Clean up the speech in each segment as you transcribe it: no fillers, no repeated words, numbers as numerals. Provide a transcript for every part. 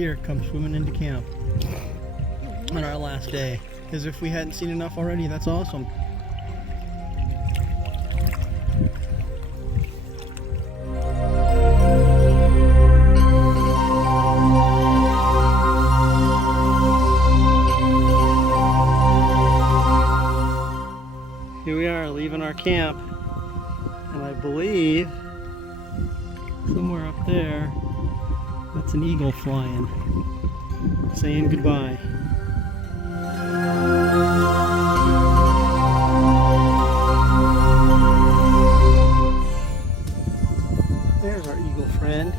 deer come swimming into camp on our last day. Because if we hadn't seen enough already, that's awesome. Here we are leaving our camp, and I believe somewhere up there that's an eagle flying, saying goodbye. There's our eagle friend.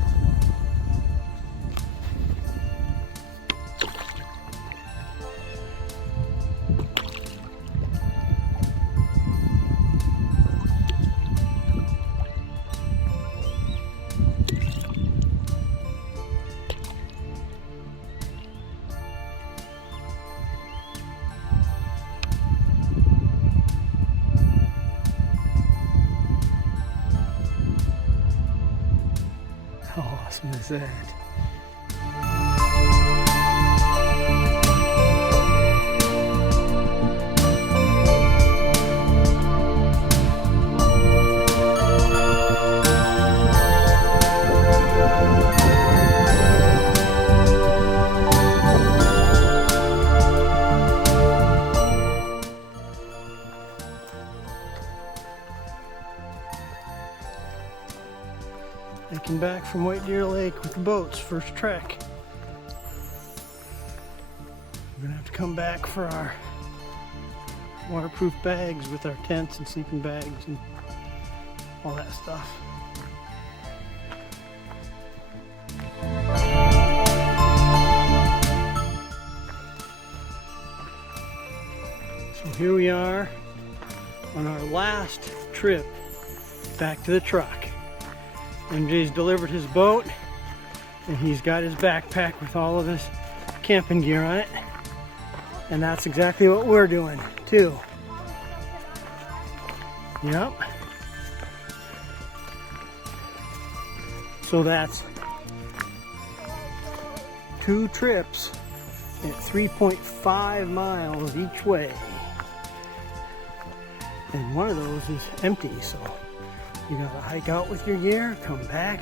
How awesome is that? Hiking back from Whiten Deer Lake with the boats, first trek. We're gonna have to come back for our waterproof bags with our tents and sleeping bags and all that stuff. So here we are on our last trip back to the truck. MJ's delivered his boat, and he's got his backpack with all of his camping gear on it. And that's exactly what we're doing, too. Yep. So that's 2 trips at 3.5 miles each way. And one of those is empty, so you gotta hike out with your gear, come back,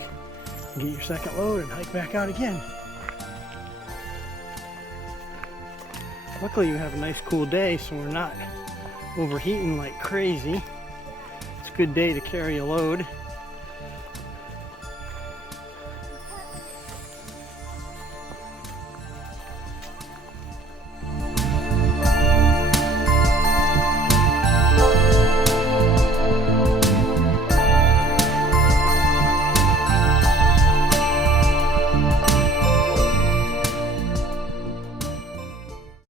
get your second load, and hike back out again. Luckily you have a nice cool day, so we're not overheating like crazy. It's a good day to carry a load.